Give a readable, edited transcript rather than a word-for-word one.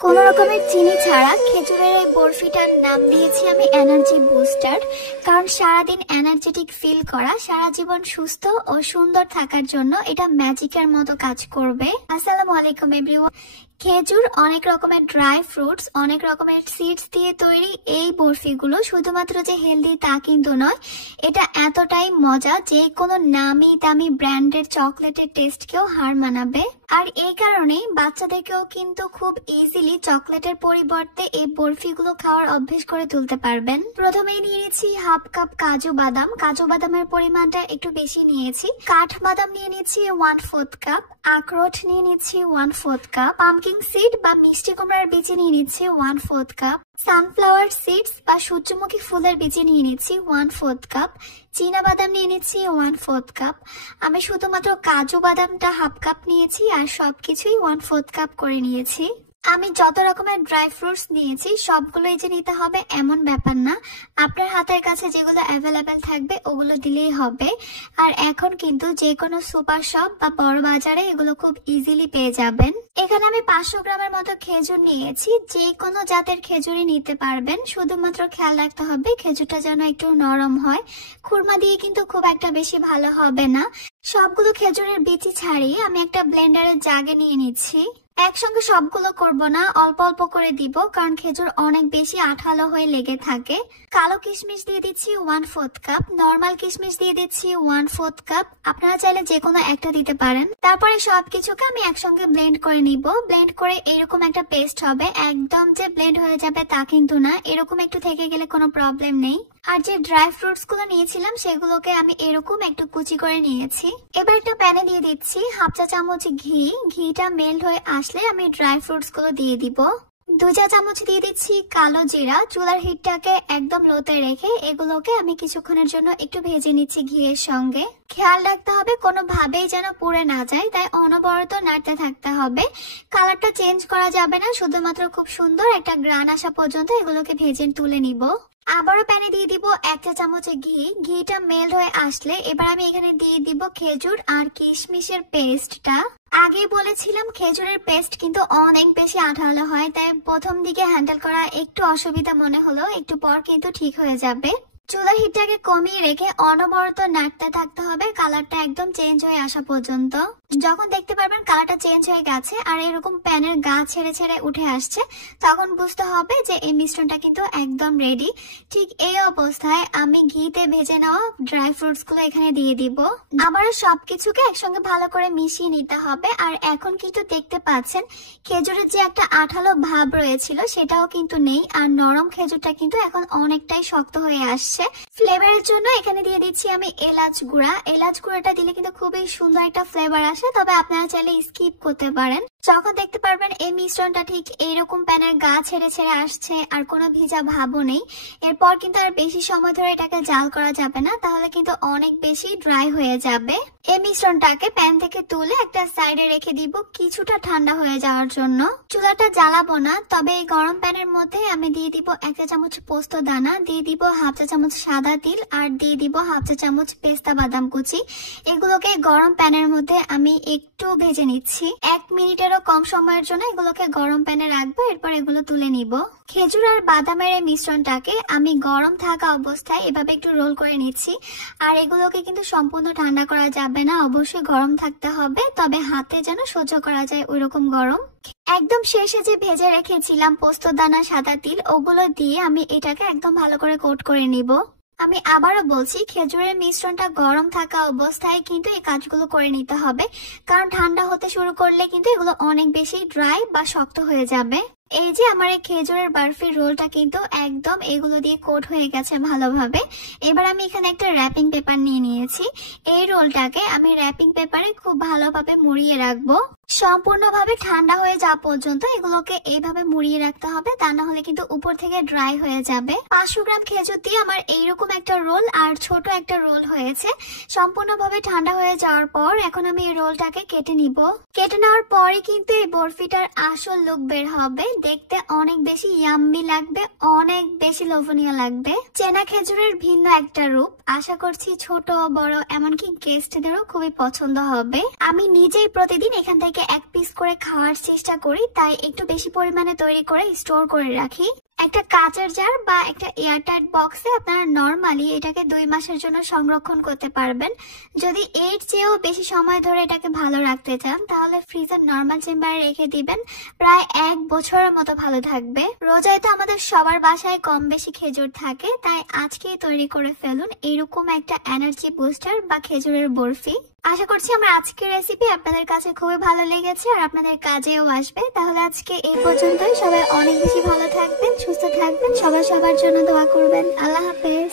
কোনো রকমের চিনি ছাড়া খেজুরের এই বরফিটার নাম দিয়েছি আমি এনার্জি বুস্টার। কারণ সারাদিন এনার্জেটিক ফিল করা, সারা জীবন সুস্থ ও সুন্দর থাকার জন্য এটা ম্যাজিকের মতো কাজ করবে। আসসালামু আলাইকুম এভরিওয়ান। খেজুর, অনেক রকমের ড্রাই ফ্রুটস, অনেক রকমের সিডস দিয়ে তৈরি এই বরফিগুলো শুধুমাত্র যে হেলদি তা কিন্তু নয়, এটা এতটাই মজা যে কোনো নামি দামি ব্র্যান্ডের চকলেটের টেস্টকেও হার মানাবে। আর এই কারণেই বাচ্চাদেরকেও কিন্তু খুব ইজিলি চকলেটের পরিবর্তে এই বরফিগুলো খাওয়ার অভ্যেস করে তুলতে পারবেন। প্রথমেই নিয়েছি হাফ কাপ কাজু বাদাম। কাজু বাদামের পরিমাণটা একটু বেশি নিয়েছি। কাঠবাদাম নিয়ে নিচ্ছি 1/4 কাপ। আখরোট নিয়ে নিচ্ছি 1/4 কাপ। পামকিন সিড বা মিষ্টি কুমড়ার বীজ নিয়ে নিচ্ছি 1/4 কাপ। সানফ্লাওয়ার সিডস বা সূর্যমুখী ফুলের বীজ নিয়ে নিচ্ছি 1/4 কাপ। চীনা বাদাম নিয়ে নিচ্ছি 1/4 কাপ। আমি শুধুমাত্র কাজু বাদামটা হাফ কাপ নিয়েছি আর সবকিছুই 1/4 কাপ করে নিয়েছি। আমি যত রকমের ড্রাই ফ্রুটস নিয়েছি সবগুলোই যে নিতে হবে এমন ব্যাপার না, আপনার হাতের কাছে যেগুলো অ্যাভেলেবেল থাকবে ওগুলো দিলেই হবে। আর এখন কিন্তু যে কোনো সুপার শপ বা বড় বাজারে এগুলো খুব ইজিলি পেয়ে যাবেন। এখানে আমি 500 গ্রামের মতো খেজুর নিয়েছি। যে কোনো জাতের খেজুরই নিতে পারবেন, শুধুমাত্র খেয়াল রাখতে হবে খেজুরটা যেন একটু নরম হয়। খুরমা দিয়ে কিন্তু খুব একটা বেশি ভালো হবে না। সবগুলো খেজুরের বিচি ছাড়িয়ে আমি একটা ব্লেন্ডারের জাগে নিয়ে নিচ্ছি। একসঙ্গে সবগুলো করব না, অল্প অল্প করে দিব, কারণ খেজুর অনেক বেশি আঠালো হয়ে লেগে থাকে। কালো কিশমিশ দিয়ে দিচ্ছি 1/4 কাপ। নর্মাল কিশমিশ দিয়ে দিচ্ছি 1/4 কাপ। আপনারা চাইলে যে কোনো একটা দিতে পারেন। তারপরে সবকিছুকে আমি একসঙ্গে ব্লেন্ড করে নিব। ব্লেন্ড করে এরকম একটা পেস্ট হবে। একদম যে ব্লেন্ড হয়ে যাবে তা কিন্তু না, এরকম একটু থেকে গেলে কোনো প্রবলেম নেই। আর যে ড্রাই ফ্রুটস গুলো নিয়েছিলাম সেগুলোকে আমি এরকম একটু কুচি করে নিয়েছি। এবার একটা প্যানে দিয়ে দিচ্ছি হাফ চা চামচ ঘি। ঘিটা মেল্ট হয়ে আসলে আমি ড্রাই ফ্রুটস গুলো দিয়ে দিব। 2 চা চামচ দিয়ে দিচ্ছি কালো জিরা। চুলার হিটটাকে একদম লোতে রেখে এগুলোকে আমি কিছুক্ষণের জন্য একটু ভেজে নিচ্ছি ঘিয়ের সঙ্গে। খেয়াল রাখতে হবে কোনোভাবেই যেন পুড়ে না যায়, তাই অনবরত নাড়তে থাকতে হবে। কালারটা চেঞ্জ করা যাবে না, শুধুমাত্র খুব সুন্দর একটা গ্রান আসা পর্যন্ত এগুলোকে ভেজে তুলে নিব। আবারও প্যানে দিয়ে দিব 1 চা চামচ ঘি। ঘিটা মেল্ট হয়ে আসলে এবার আমি এখানে দিয়ে দিব খেজুর আর কিশমিশের পেস্টটা। আগে বলেছিলাম খেজুরের পেস্ট কিন্তু অনেক বেশি আঠালো হয়, তাই প্রথম দিকে হ্যান্ডেল করা একটু অসুবিধা মনে হলো, একটু পর কিন্তু ঠিক হয়ে যাবে। চুলার হিটটাকে কমিয়ে রেখে অনবরত নাড়তে থাকতে হবে কালারটা একদম চেঞ্জ হয়ে আসা পর্যন্ত। যখন দেখতে পারবেন কালারটা চেঞ্জ হয়ে গেছে আর এরকম প্যানের গা ছেড়ে ছেড়ে উঠে আসছে, তখন বুঝতে হবে যে এই মিশ্রণটা কিন্তু একদম রেডি। ঠিক এই অবস্থায় আমি ঘিতে ভেজে নেওয়া ড্রাই ফ্রুটস গুলো এখানে দিয়ে দিব। আবারও সবকিছুকে একসঙ্গে ভালো করে মিশিয়ে নিতে হবে। আর এখন কিন্তু দেখতে পাচ্ছেন খেজুরের যে একটা আঠালো ভাব রয়েছিল সেটাও কিন্তু নেই, আর নরম খেজুরটা কিন্তু এখন অনেকটাই শক্ত হয়ে আসছে। ফ্লেভারের জন্য এখানে দিয়ে দিচ্ছি আমি এলাচ গুঁড়া। এলাচ গুঁড়াটা দিলে কিন্তু খুবই সুন্দর একটা ফ্লেভার আসে, তবে আপনারা চাইলে স্কিপ করতে পারেন। যখন দেখতে পারবেন এই মিশ্রণটা ঠিক এইরকম প্যানের গা ছেড়ে ছেড়ে আসছে আর কোনো ভিজা ভাবও নেই, এরপর কিন্তু আর বেশি সময় ধরে এটাকে জাল করা যাবে না, তাহলে কিন্তু অনেক বেশি ড্রাই হয়ে যাবে। এই মিশ্রণটাকে প্যান থেকে তুলে একটা সাইডে রেখে দিব কিছুটা ঠান্ডা হয়ে যাওয়ার জন্য। চুলাটা জ্বালাবো না, তবে এই গরম প্যানের মধ্যে আমি দিয়ে দিব 1 চা চামচ পোস্ত দানা, দিয়ে দিব হাফ চা চামচ সাদা তিল, আর দিয়ে দিব হাফ চা চামচ পেস্তা বাদাম কুচি। এগুলোকে গরম প্যানের মধ্যে আমি একটু ভেজে নিচ্ছি। 1 মিনিটেরও কম সময়ের জন্য এগুলোকে গরম প্যানে রাখবো, এরপর এগুলো তুলে নিব। খেজুর আর বাদামের এই মিশ্রণটাকে আমি গরম থাকা অবস্থায় এভাবে একটু রোল করে নিচ্ছি। আর এগুলোকে কিন্তু সম্পূর্ণ ঠান্ডা করা যাবে না, অবশ্যই গরম থাকতে হবে, তবে হাতে যেন সহ্য করা যায় ওইরকম গরম। একদম শেষে যে ভেজে রেখেছিলাম পোস্ত দানা সাদা তিল, ওগুলো দিয়ে আমি এটাকে একদম ভালো করে কোট করে নিব। আমি আবারও বলছি খেজুরের মিশ্রণটা গরম থাকা অবস্থায় কিন্তু এই কাজগুলো করে নিতে হবে, কারণ ঠান্ডা হতে শুরু করলে কিন্তু এগুলো অনেক বেশি ড্রাই বা শক্ত হয়ে যাবে। এই যে আমার এই খেজুরের বরফির রোলটা কিন্তু একদম এগুলো দিয়ে কোট হয়ে গেছে ভালোভাবে। এবার আমি এখানে একটা র্যাপিং পেপার নিয়ে নিয়েছি। এই রোলটাকে আমি র্যাপিং পেপারে খুব ভালোভাবে মুড়িয়ে রাখবো। সম্পূর্ণভাবে ঠান্ডা হয়ে যাওয়া পর্যন্ত এগুলোকে এইভাবে মুড়িয়ে রাখতে হবে, তা না হলে কিন্তু উপর থেকে ড্রাই হয়ে যাবে। 500 গ্রাম খেজুর দিয়ে আমার এইরকম একটা রোল আর ছোট একটা রোল হয়েছে। সম্পূর্ণভাবে ঠান্ডা হয়ে যাওয়ার পর এখন আমি এই রোলটাকে কেটে নিব। কেটে নেওয়ার পরে কিন্তু এই বরফিটার আসল লুক বের হবে। দেখতে অনেক বেশি ইয়াম্মি লাগবে, অনেক বেশি লোভনীয় লাগবে। চেনা খেজুরের ভিন্ন একটা রূপ, আশা করছি ছোট বড় এমনকি গেস্টদেরও খুবই পছন্দ হবে। আমি নিজেই প্রতিদিন এখান থেকে 1 পিস করে খাওয়ার চেষ্টা করি, তাই একটু বেশি পরিমাণে তৈরি করে স্টোর করে রাখি। একটা কাচের জার বা একটা এয়ারটাইট বক্সে আপনারা নরমালি এটাকে 2 মাসের জন্য সংরক্ষণ করতে পারবেন। যদি এর চেয়েও বেশি সময় ধরে এটাকে ভালো রাখতে চান তাহলে ফ্রিজের নরমাল চেম্বারে রেখে দিবেন, প্রায় 1 বছরের মতো ভালো থাকবে। রোজায় তো আমাদের সবার বাসায় কম বেশি খেজুর থাকে, তাই আজকেই তৈরি করে ফেলুন এরকম একটা এনার্জি বুস্টার বা খেজুরের বরফি। আশা করছি আমার আজকের রেসিপি আপনাদের কাছে খুবই ভালো লেগেছে আর আপনাদের কাজেও আসবে। তাহলে আজকে এই পর্যন্তই। সবাই অনেক বেশি ভালো থাকবেন, সুস্থ থাকবেন, সবার জন্য দোয়া করবেন। আল্লাহ হাফেজ।